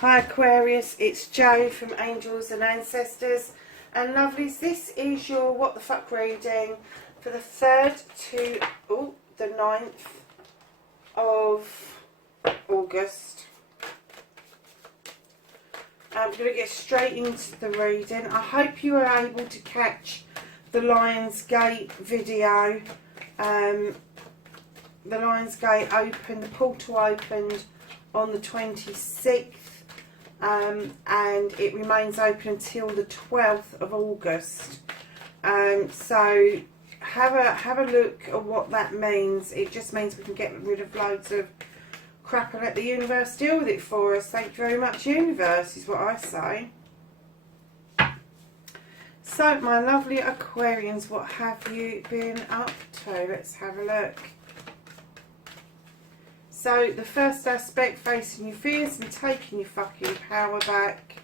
Hi Aquarius, it's Jo from Angels and Ancestors, and lovelies, this is your what the fuck reading for the 3rd to the 9th of August. I'm going to get straight into the reading. I hope you were able to catch the Lionsgate video. The Lionsgate opened, the portal opened on the 26th. And it remains open until the 12th of August. So have a look at what that means. It just means we can get rid of loads of crap and let the universe deal with it for us. Thank you very much, universe, is what I say. So, my lovely Aquarians, what have you been up to? Let's have a look. So, the first aspect, facing your fears and taking your fucking power back.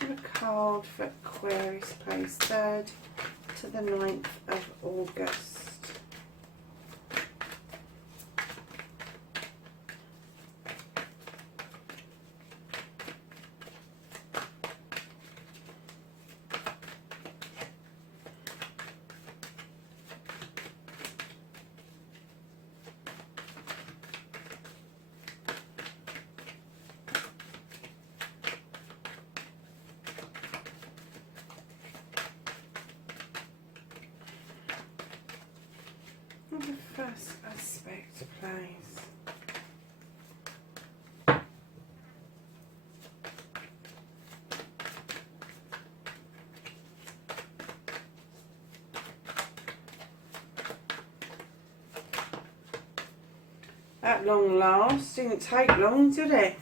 And a card for Aquarius, please. 3rd to the 9th of August. The first aspect, please. At long last, didn't take long, did it?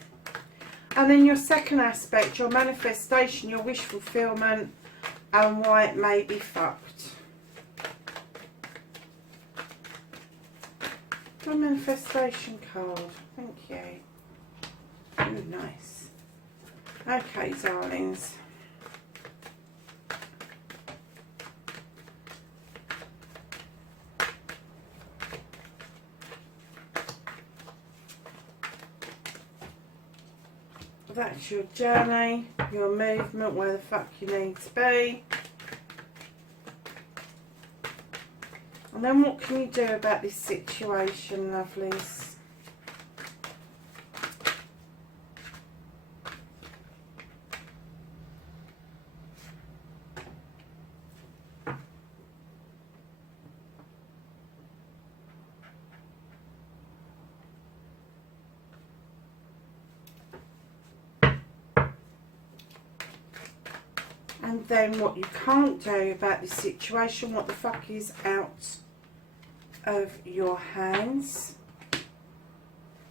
And then your second aspect, your manifestation, your wish fulfillment, and why it may be fucked. My manifestation card, thank you. Ooh, nice. Okay, darlings. That's your journey, your movement, where the fuck you need to be. And then what can you do about this situation, lovelies? And then what you can't do about this situation, what the fuck is out of your hands.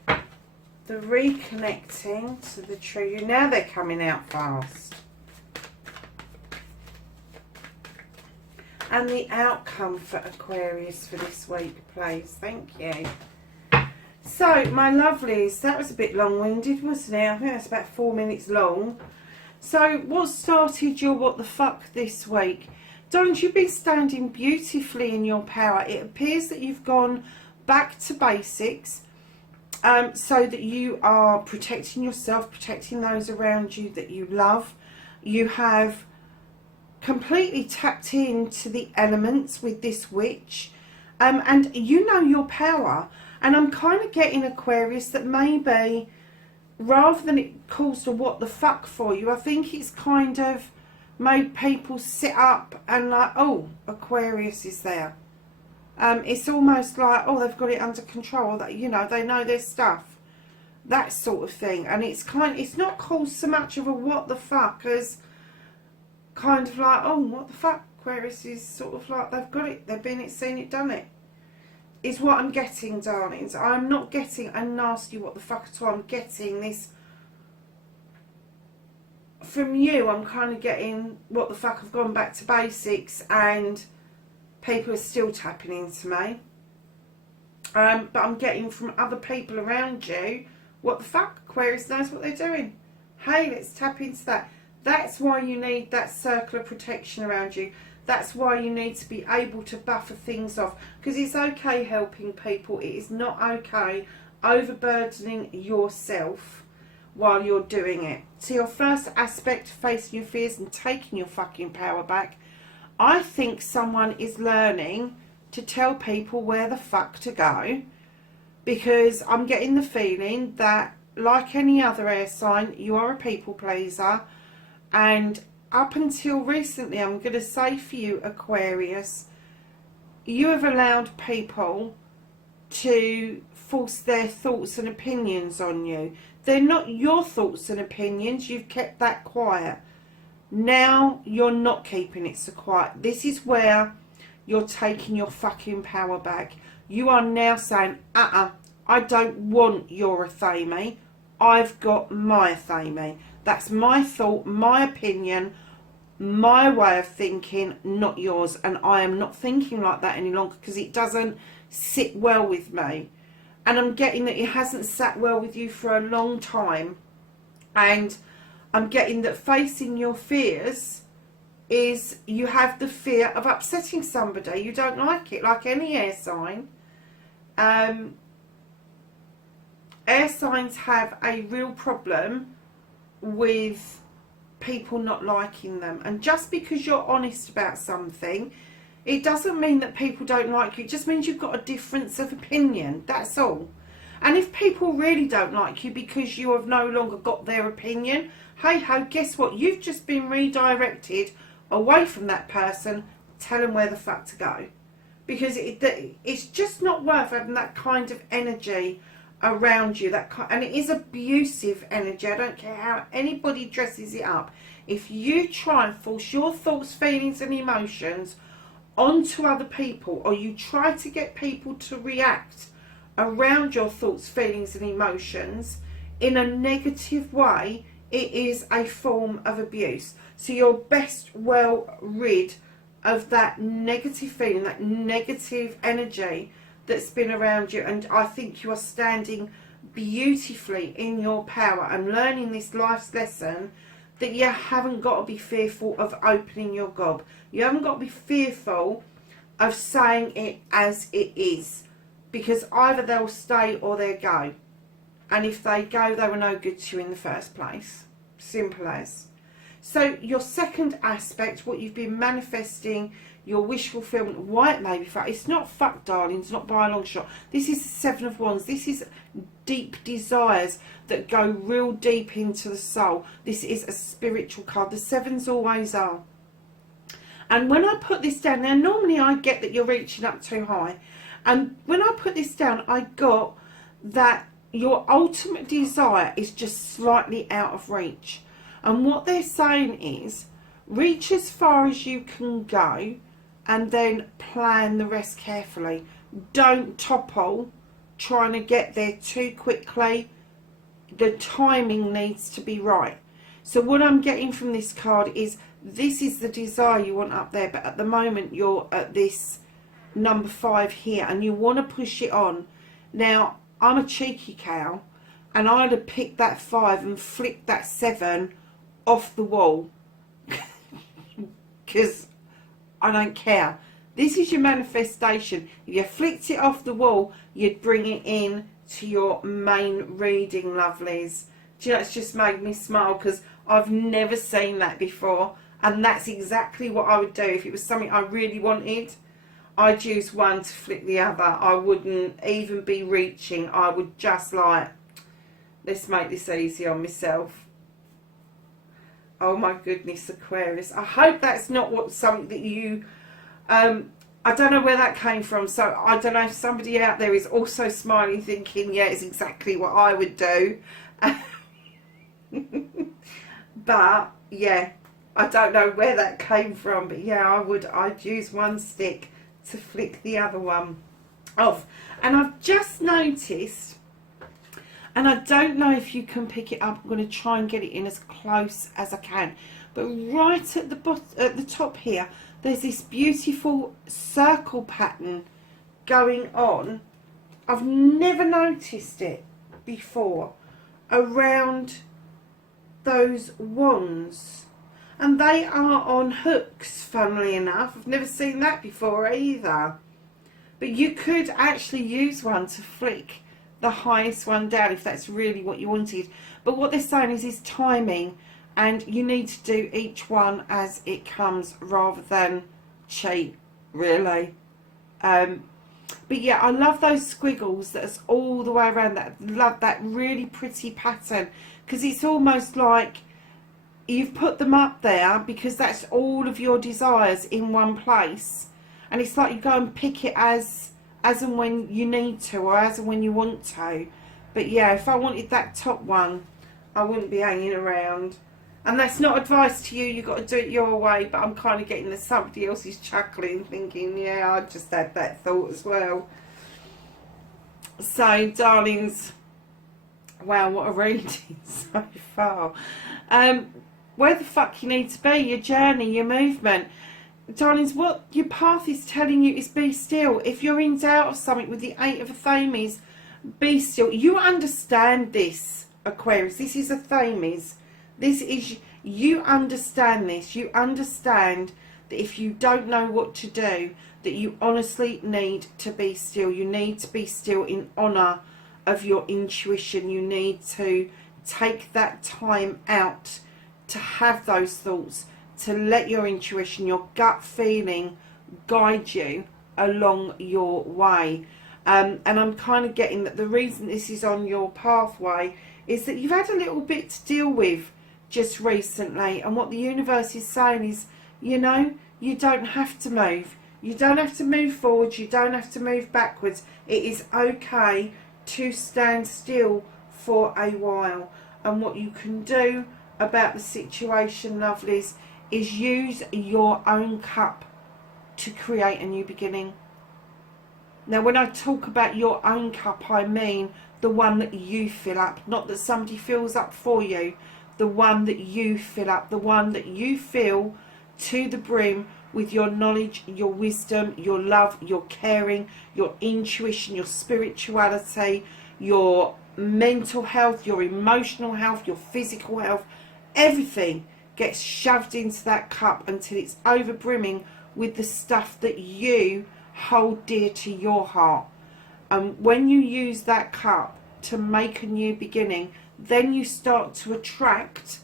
The reconnecting to the true. Now they're coming out fast. And the outcome for Aquarius for this week, please. Thank you. So, my lovelies, that was a bit long-winded, wasn't it? I think that's about 4 minutes long. So, what started your what the fuck this week? Don't you be standing beautifully in your power? It appears that you've gone back to basics, so that you are protecting yourself, protecting those around you that you love. You have completely tapped into the elements with this witch, and you know your power. And I'm kind of getting, Aquarius, that maybe rather than it caused a what the fuck for you, I think it's kind of made people sit up and like, oh, Aquarius is there. It's almost like, oh, they've got it under control. That, you know, they know their stuff, that sort of thing. And it's it's not caused so much of a what the fuck as kind of like, oh, what the fuck. Aquarius is sort of like they've got it, they've been it, seen it, done it. Is what I'm getting, darlings. I'm not getting a nasty what the fuck at all. I'm getting this from you. I'm kind of getting what the fuck, I've gone back to basics and people are still tapping into me. But I'm getting from other people around you, what the fuck, Aquarius knows what they're doing. Hey, let's tap into that. That's why you need that circle of protection around you. That's why you need to be able to buffer things off. Because it's okay helping people. It is not okay overburdening yourself while you're doing it. So your first aspect, facing your fears and taking your fucking power back, I think someone is learning to tell people where the fuck to go, because I'm getting the feeling that, like any other air sign, you are a people pleaser. And up until recently, I'm going to say for you, Aquarius, you have allowed people to force their thoughts and opinions on you. They're not your thoughts and opinions. You've kept that quiet. Now you're not keeping it so quiet. This is where you're taking your fucking power back. You are now saying, I don't want your Athame. I've got my Athame. That's my thought, my opinion, my way of thinking, not yours. And I am not thinking like that any longer, because it doesn't sit well with me. And I'm getting that it hasn't sat well with you for a long time. And I'm getting that facing your fears is you have the fear of upsetting somebody. You don't like it, like any air sign. Air signs have a real problem with people not liking them. And just because you're honest about something, it doesn't mean that people don't like you. It just means you've got a difference of opinion. That's all. And if people really don't like you because you have no longer got their opinion, hey ho, guess what? You've just been redirected away from that person. Tell them where the fuck to go. Because it's just not worth having that kind of energy around you. And it is abusive energy. I don't care how anybody dresses it up. If you try and force your thoughts, feelings and emotions onto other people, or you try to get people to react around your thoughts, feelings and emotions in a negative way, it is a form of abuse. So you're best well rid of that negative feeling, that negative energy that's been around you. And I think you are standing beautifully in your power and learning this life's lesson, that you haven't got to be fearful of opening your gob. You haven't got to be fearful of saying it as it is, because either they'll stay or they'll go. And if they go, they were no good to you in the first place. Simple as. So your second aspect, what you've been manifesting, your wish fulfillment, why it may be fuck. It's not fuck, darling. It's not by a long shot. This is the Seven of Wands. This is deep desires that go real deep into the soul. This is a spiritual card. The sevens always are. And when I put this down, now normally I get that you're reaching up too high. And when I put this down, I got that your ultimate desire is just slightly out of reach. And what they're saying is, reach as far as you can go and then plan the rest carefully. Don't topple trying to get there too quickly. The timing needs to be right. So what I'm getting from this card is, this is the desire you want up there, but at the moment you're at this number 5 here and you want to push it on. Now, I'm a cheeky cow and I'd have picked that 5 and flicked that 7 off the wall because I don't care. This is your manifestation. If you flicked it off the wall, you'd bring it in to your main reading, lovelies. Do you know, it's just made me smile because I've never seen that before, and that's exactly what I would do if it was something I really wanted. I'd use one to flick the other. I wouldn't even be reaching. I would just like, let's make this easy on myself. Oh my goodness, Aquarius. I hope that's not what something that you... I don't know where that came from. So I don't know if somebody out there is also smiling thinking, yeah, it's exactly what I would do. But, yeah, I don't know where that came from. But, yeah, I'd use one stick to flick the other one off. And I've just noticed... And I don't know if you can pick it up. I'm going to try and get it in as close as I can. But right at the top here, there's this beautiful circle pattern going on. I've never noticed it before around those wands. And they are on hooks, funnily enough. I've never seen that before either. But you could actually use one to flick the highest one down if that's really what you wanted. But what they're saying is timing, and you need to do each one as it comes rather than cheat, really. But yeah, I love those squiggles that's all the way around. That, love that really pretty pattern, because it's almost like you've put them up there because that's all of your desires in one place, and it's like you go and pick it as and when you need to, or as and when you want to. But yeah, if I wanted that top one, I wouldn't be hanging around. And that's not advice to you, you've got to do it your way, but I'm kind of getting that somebody else is chuckling, thinking, yeah, I just had that thought as well. So, darlings, wow, what a reading so far. Where the fuck you need to be, your journey, your movement. Darlings, what your path is telling you is be still. If you're in doubt of something with the Eight of Athames, be still. You understand this, Aquarius. This is Athames. This is, you understand this. You understand that if you don't know what to do, that you honestly need to be still. You need to be still in honour of your intuition. You need to take that time out to have those thoughts, to let your intuition, your gut feeling guide you along your way. And I'm kind of getting that the reason this is on your pathway is that you've had a little bit to deal with just recently, and what the universe is saying is, you know, you don't have to move. You don't have to move forwards. You don't have to move backwards. It is okay to stand still for a while. And what you can do about the situation, lovelies, is use your own cup to create a new beginning. Now, when I talk about your own cup, I mean the one that you fill up, not that somebody fills up for you. The one that you fill up, the one that you fill to the brim with your knowledge, your wisdom, your love, your caring, your intuition, your spirituality, your mental health, your emotional health, your physical health. Everything gets shoved into that cup until it's over brimming with the stuff that you hold dear to your heart. And when you use that cup to make a new beginning, then you start to attract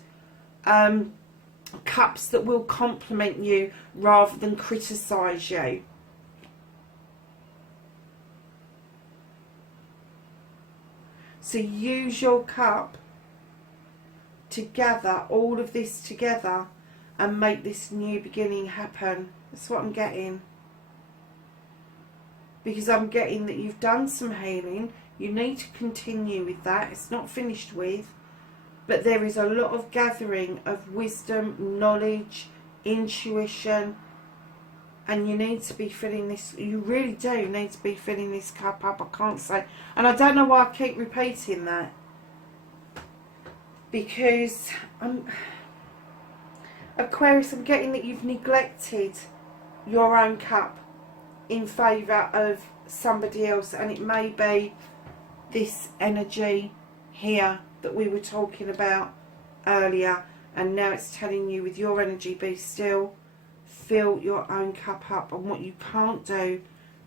cups that will compliment you rather than criticise you. So use your cup to gather all of this together and make this new beginning happen. That's what I'm getting. Because I'm getting that you've done some healing. You need to continue with that. It's not finished with. But there is a lot of gathering of wisdom, knowledge, intuition. And you need to be filling this. You really do need to be filling this cup up. I can't say. And I don't know why I keep repeating that. Because Aquarius, I'm getting that you've neglected your own cup in favour of somebody else. And it may be this energy here that we were talking about earlier, and now it's telling you with your energy, be still, fill your own cup up. And what you can't do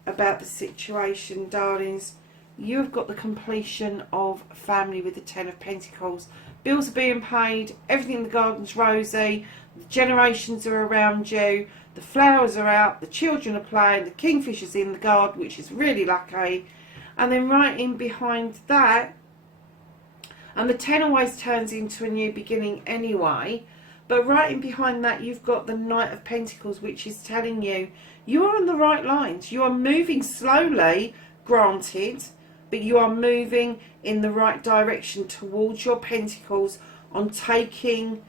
about the situation, darlings, you have got the completion of family with the Ten of Pentacles. Bills are being paid, everything in the garden's rosy, the generations are around you, the flowers are out, the children are playing, the kingfisher's in the garden, which is really lucky. And then right in behind that, and the 10 always turns into a new beginning anyway, but right in behind that you've got the Knight of Pentacles, which is telling you you are on the right lines. You are moving slowly, granted, but you are moving in the right direction towards your pentacles, on taking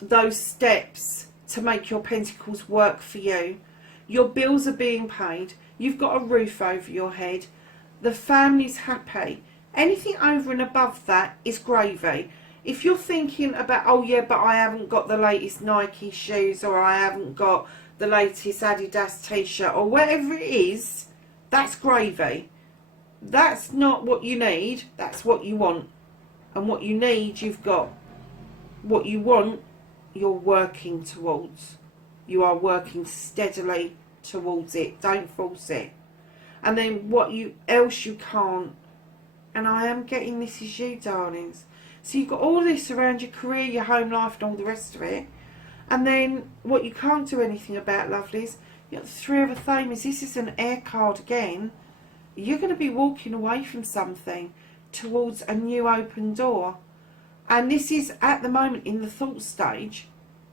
those steps to make your pentacles work for you. Your bills are being paid. You've got a roof over your head. The family's happy. Anything over and above that is gravy. If you're thinking about, oh yeah, but I haven't got the latest Nike shoes, or I haven't got the latest Adidas t-shirt, or whatever it is, that's gravy. That's not what you need, that's what you want. And what you need, you've got. What you want, you're working towards. You are working steadily towards it. Don't force it. And then what else you can't And I am getting this is you, darlings. So you've got all this around your career, your home life and all the rest of it. And then what you can't do anything about, lovelies, you've got the Three of Athames. This is an air card again. You're going to be walking away from something towards a new open door. And this is at the moment in the thought stage.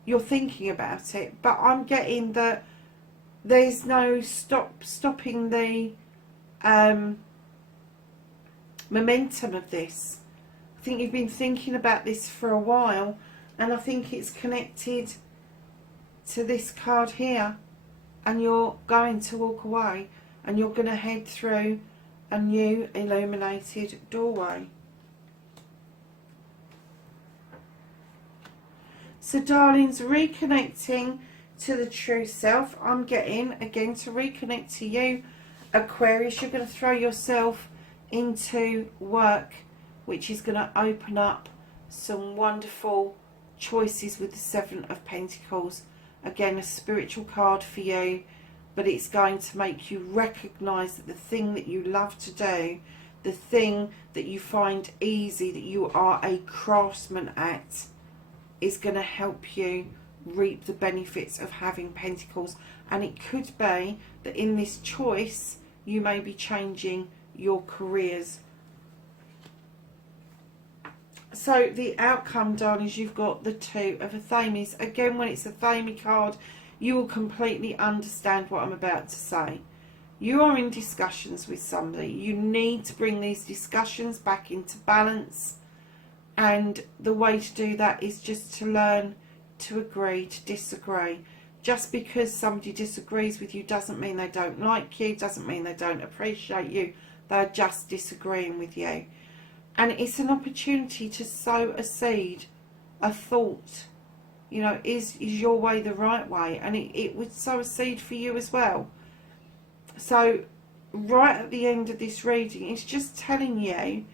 You're thinking about it. But I'm getting that there's no stopping the momentum of this. I think you've been thinking about this for a while. And I think it's connected to this card here. And you're going to walk away. And you're going to head through a new illuminated doorway. So darlings, reconnecting to the true self. I'm getting, again, to reconnect to you, Aquarius. You're going to throw yourself into work, which is going to open up some wonderful choices with the Seven of Pentacles. Again, a spiritual card for you. But it's going to make you recognise that the thing that you love to do, the thing that you find easy, that you are a craftsman at, is going to help you reap the benefits of having pentacles. And it could be that in this choice, you may be changing your careers. So the outcome, darlings, you've got the Two of Athames. Again, when it's a Athame card, you will completely understand what I'm about to say. You are in discussions with somebody. You need to bring these discussions back into balance. And the way to do that is just to learn to agree to disagree. Just because somebody disagrees with you doesn't mean they don't like you, doesn't mean they don't appreciate you. They're just disagreeing with you. And it's an opportunity to sow a seed, a thought. You know, is your way the right way? And it would sow a seed for you as well. So right at the end of this reading, it's just telling you,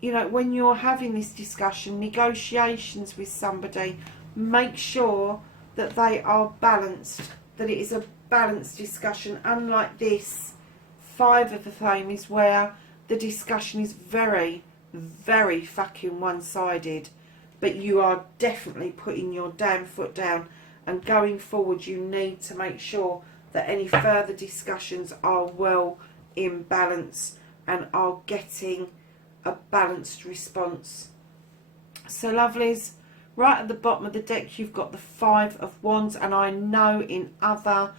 you know, when you're having this discussion, negotiations with somebody, make sure that they are balanced, that it is a balanced discussion, unlike this Five of Athames where the discussion is very, very fucking one-sided. But you are definitely putting your damn foot down, and going forward you need to make sure that any further discussions are well in balance and are getting a balanced response. So lovelies, right at the bottom of the deck you've got the Five of Wands, and I know in other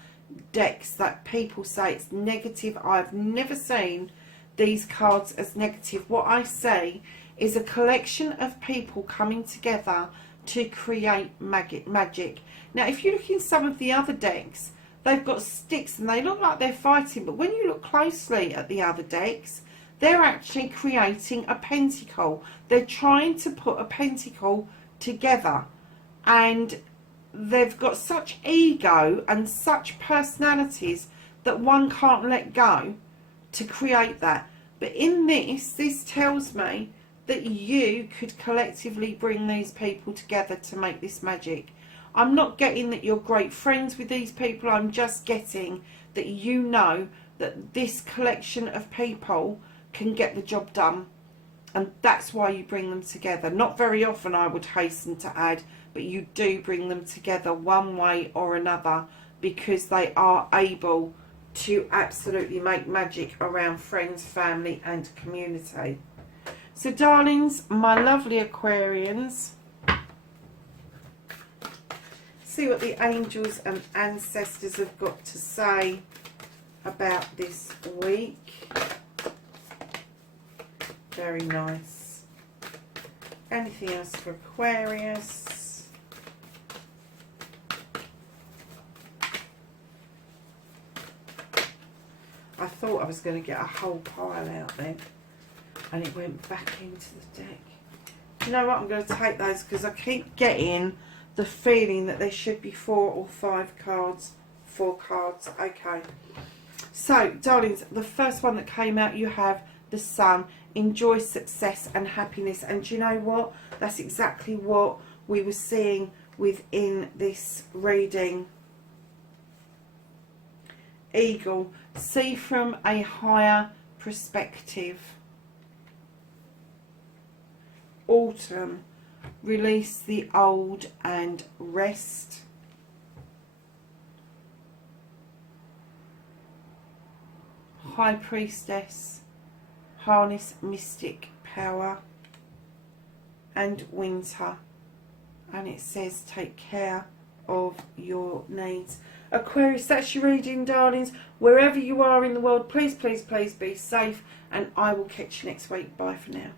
decks that people say it's negative. I've never seen these cards as negative. What I say is a collection of people coming together to create magic. Now, if you look in some of the other decks, they've got sticks and they look like they're fighting, but when you look closely at the other decks, they're actually creating a pentacle. They're trying to put a pentacle together, and they've got such ego and such personalities that one can't let go to create that. But in this tells me that you could collectively bring these people together to make this magic. I'm not getting that you're great friends with these people. I'm just getting that you know that this collection of people can get the job done. And that's why you bring them together. Not very often, I would hasten to add, but you do bring them together one way or another, because they are able to absolutely make magic around friends, family and community. So darlings, my lovely Aquarians, see what the angels and ancestors have got to say about this week. Very nice. Anything else for Aquarius? I thought I was going to get a whole pile out then, and it went back into the deck. Do you know what? I'm going to take those because I keep getting the feeling that there should be 4 or 5 cards. 4 cards. Okay. So, darlings, the first one that came out, you have the Sun. Enjoy success and happiness. And do you know what? That's exactly what we were seeing within this reading. Eagle. See from a higher perspective. autumn. Release the old and rest. High Priestess. Harness mystic power. And winter. And it says take care of your needs. Aquarius, that's your reading, darlings. Wherever you are in the world, please, please, please be safe. And I will catch you next week. Bye for now.